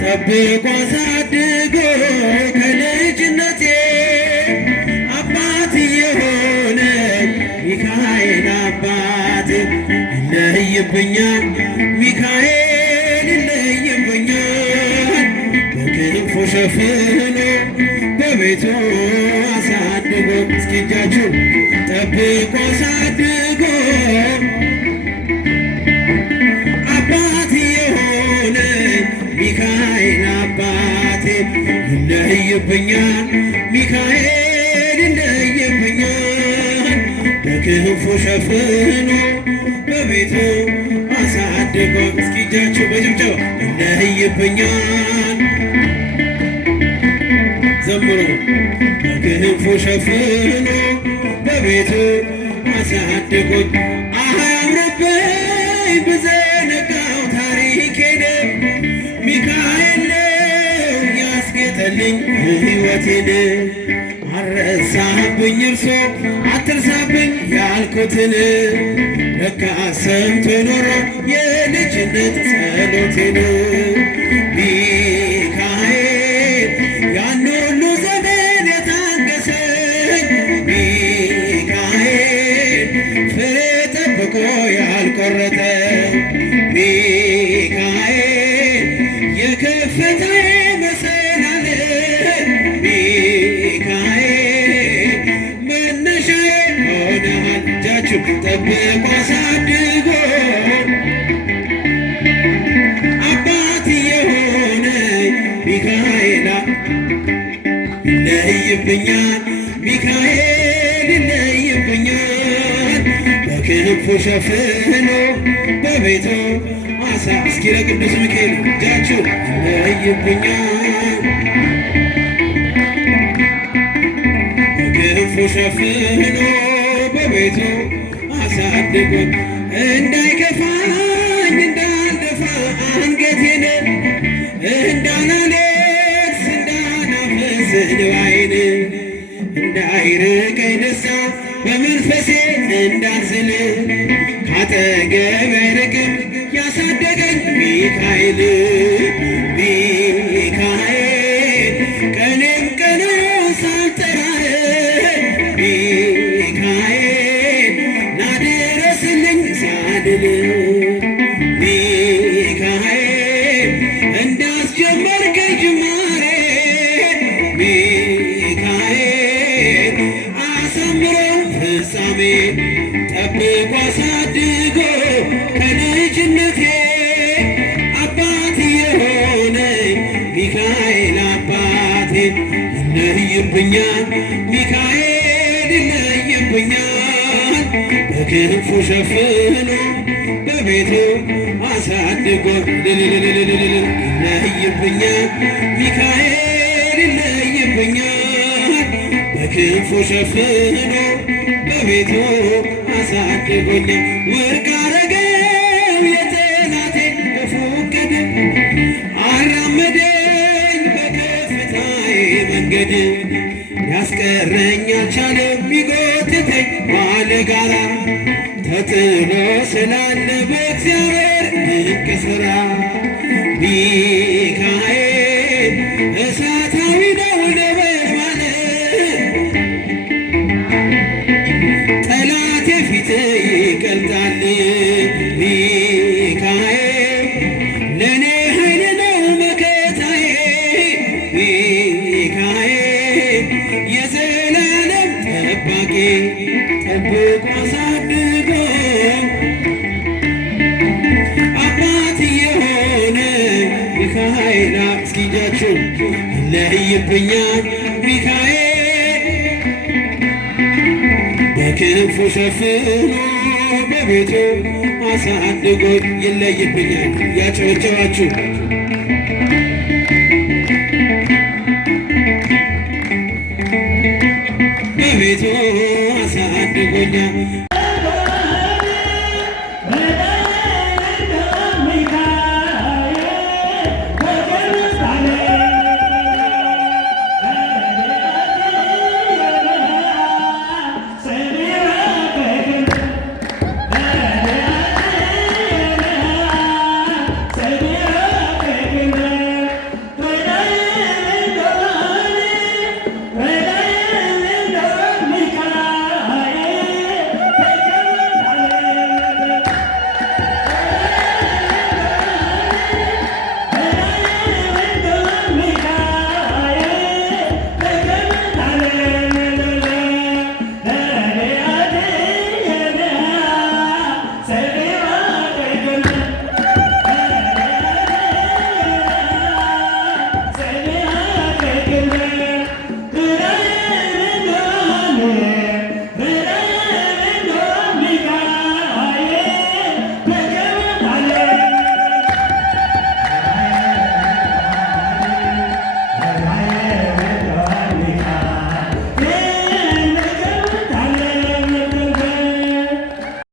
ጠብቆ አሳድጎ ከልጅነቴ አባት የሆነ ሚካኤል አባቴ ይለይብኛል ሚካኤል ይለይብኛል በክንፉ ሸፍኖ በቤቱ አሳድጎ እስኪ እጃችሁ ጠብቆ አሳድጎ አባት የሆነ ሚካኤል አባቴ ይለይብኛል ሚካኤል ይለይብኛል በክንፉ ሸፍኖ በቤቱ አሳድጎ እስኪ እጃችሁ በጭብጨባ ይለይብኛል ዘምሩ በክንፉ ሸፍኖ በቤቱ አሳድጎኝ አያምርብኝ ብዘነጋው ታሪኬን ሚካኤል ነው ያስጌጠልኝ ሕይወቴን አረሳብኝ እርሶ አትርሳብኝ ያልኩትን ለካ ሰምቶ ኖሮ የልጅነት ጸሎቴን ሚካኤል ያን ሁሉ ዘመን የታገሰኝ ሚካኤል ፍሬ ጠብቆ ያልቆረጠ ሚካኤል የከፍታዬ መሰላል ሚካኤል መነሻዬ ሆነሃል እጃችሁ ጠብቆ አሳድጎ አባት የሆነ ሚካኤል ይለይብኛል ሚካኤል ይለይብኛል በክንፉ ሸፍኖ በቤቱ አሳ እስኪ ለቅዱስ ሚካኤል እጃችሁ ይለይብኛል በክንፉ ሸፍኖ በቤቱ አሳድጎኝ እንዳይከፋኝ እንዳልደፋ አንገቴን እንዳላለቅስ እንዳላፈስ እንባዬን እንዳይርቀኝ ደስታ በመንፈሴ እንዳልዝል ካጠገቤ አይርቅም ያሳደገኝ ሚካኤል ሚካኤል ቀኔም ቀኑ ሳልጠራህ ሚካኤል ናድረስልኝ ሳድል ሚካኤል እንዳስጀመርከኝ ጅማሬ ሚካኤል አሳምሮ ፍጻሜ ጠብቆ አሳድጎ ከልጅነቴ አባት የሆነኝ ሚካኤል አባቴ ይለይብኛል ሚካኤል ይለይብኛል በክንፉ ሸፍኖ በቤቱ አሳድጎ ይለይብኛል ሚካኤል ይለይብኛል በክንፉ ሸፍኖ በቤቱ አሳድጎኛል ወርቅ አረገው የጠላቴ ክፉ ዕቅድ አራመደኝ በከፍታዬ መንገድ ያስቀረኝ አልቻለም ሚጎትተኝ ባለጋራ ተጥሎ ስላለ በእግዚአብሔር ድንቅ ሥራ ሚካኤል እሳታዊ ነው ነበልባል ጠላቴ ፊት ይቀልጣል ሚካኤል ለእኔ ኃይል ነው መከታዬ ሚካኤል የዘላለም ጠባቂ ጠብቆ አሳድጎ አባት የሆነ ሚካኤል እስኪ እጃችሁ ይለይብኛል ሚካኤል በክንፉ ሸፍኖ በቤቱ አሳድጎ ይለይብኛል ያጨበጨባችሁ በቤቱ አሳድጎኛል